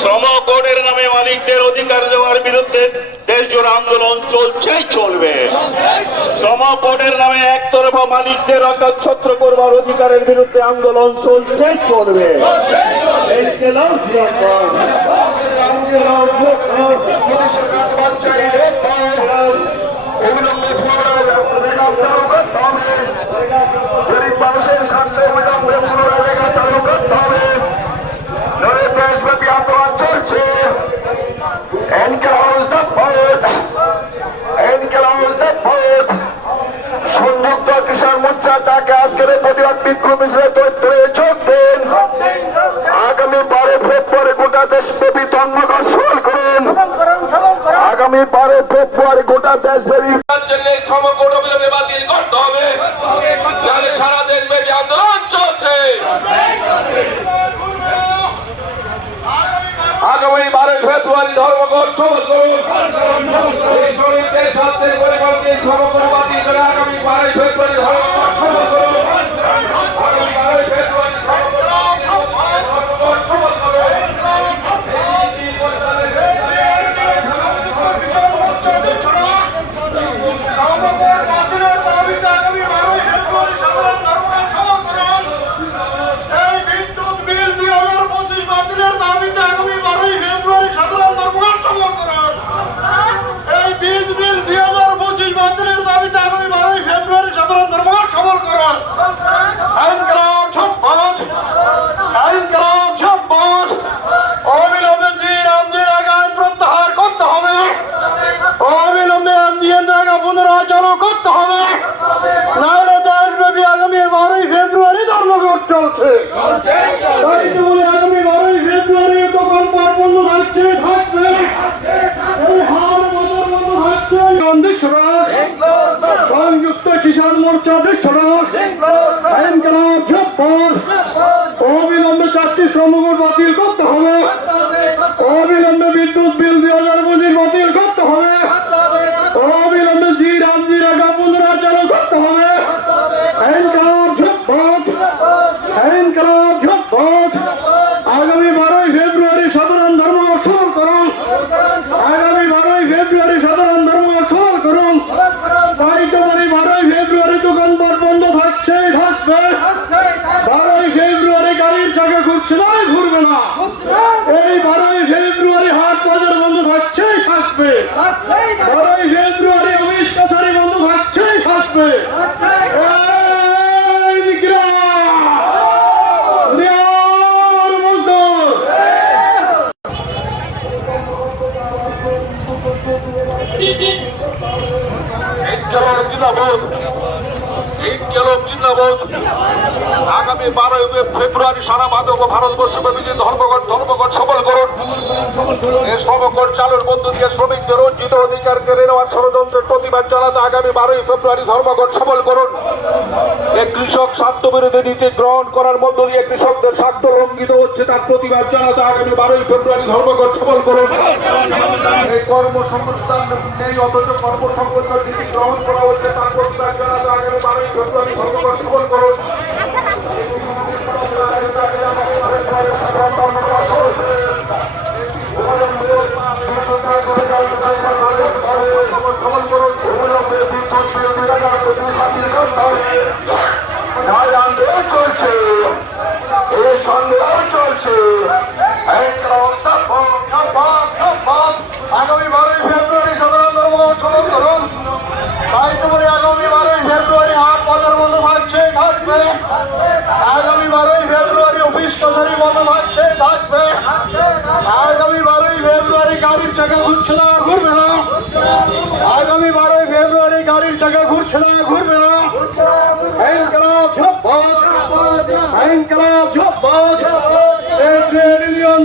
শ্রম কোডের নামে মালিকদের অধিকার দেওয়ার বিরুদ্ধে দেশ জুড়ে আন্দোলন চলছেই চলবে। শ্রম কোডের নামে একতরফা মালিকদের ছত্র করবার অধিকারের বিরুদ্ধে আন্দোলন চলছেই চলবে। মানুষের স্বার্থে চালু করতে হবে। দেশব্যাপী আন্দোলন চলছে। সংযুক্ত কিষাণ মোর্চা তাকে আজকের প্রতিবাদ বিক্ষোভ মিছিলে যোগ দেন। আগামী 12 ফেব্রুয়ারি গোটা দেশব্যাপী ধর্মঘট সফল করুন। আগামী 12 ফেব্রুয়ারি গোটা দেশব্যাপী শ্রমকোড অবিলম্বে বাতিল করতে হবে। সারা দেশব্যাপী আন্দোলন চলছে। আগামী 12 ফেব্রুয়ারি ধর্মঘট সফল করুন। শ্রমিকদের স্বার্থের পরিবর্তে শ্রমকোড বাতিল করে আগামী 12 ফেব্রুয়ারি ধর্মঘট সফল করুন। আগামী 12 ফেব্রুয়ারি ধর্মঘট সফল করুন। চালু করতে হবে। নাহলে দেশব্যাপী আগামী 12 ফেব্রুয়ারি ধর্মঘট চলছে। আগামী 12 ফেব্রুয়ারি দোকানপাট বন্ধ থাকছে, থাকবে এই হার বদল বন্ধ থাকছে। সংযুক্ত কিষাণ মোর্চা অবিলম্বে 4টি শ্রমকোড বাতিল করতে হবে। অবিলম্বে বিদ্যুৎ বিল 2025 বাতিল করতে হবে। অবিলম্বে রামজিরা পুনরায় চালু করতে হবে। আগামী 12 ফেব্রুয়ারি সাধারণ ধর্মঘট সফল করুন। আগামী 12 ফেব্রুয়ারি সাধারণ ধর্মঘট সফল করুন। তাই তো বলি 12 ফেব্রুয়ারি দোকানপাট বন্ধ থাকছে, থাকবে। 12 ফেব্রুয়ারি গাড়ির চাকা ঘুরছে না, ঘুরবে না। এই 12 ফেব্রুয়ারি হাট বাজার বন্ধ থাকছে, থাকবে। 12 ফেব্রুয়ারি অফিস কাছারি বন্ধ থাকছে, থাকবে। আগামী 12 ফেব্রুয়ারি সারা মাদক ও ভারতবর্ষব্যাপী ধর্মঘট সফল করুন। এই শ্রমকোড চালুর মধ্য দিয়ে শ্রমিকদের অর্জিত অধিকার কেড়ে নেওয়ার ষড়যন্ত্রের প্রতিবাদ জানাতে আগামী 12 ফেব্রুয়ারি ধর্মঘট সফল করুন। এই কৃষক স্বার্থবিরোধী নীতি গ্রহণ করার মধ্য দিয়ে কৃষকদের স্বার্থ লঙ্ঘিত হচ্ছে, তার প্রতিবাদ জানাতে আগামী 12 ফেব্রুয়ারি ধর্মঘট সফল করুন। এই কর্মসংস্থান নেই অথচ কর্মসংস্থান নীতি গ্রহণ করা হচ্ছে, তার প্রতিবাদ জানাতে আগামী 12 ফেব্রুয়ারি ধর্মঘট সফল করুন। আন্দোলন চলছে, এই সন্দেহ চলছে। আগামী 12 ফেব্রুয়ারি সাধারণ ধর্মঘট সফল করুন। তাই তো বলি আগামী 12 ফেব্রুয়ারি হাট বাজার বন্ধ থাকছে, থাকবে। আগামী 12 ফেব্রুয়ারি অফিস কাছারি বন্ধ থাকছে, থাকবে। আগামী 12 ফেব্রুয়ারি গাড়ির চাকা ঘুরছে না, ঘুরবে না। আগামী 12 ফেব্রুয়ারি গাড়ির চাকা ঘুরছে না, ঘুরবে না। ইউনিয়ন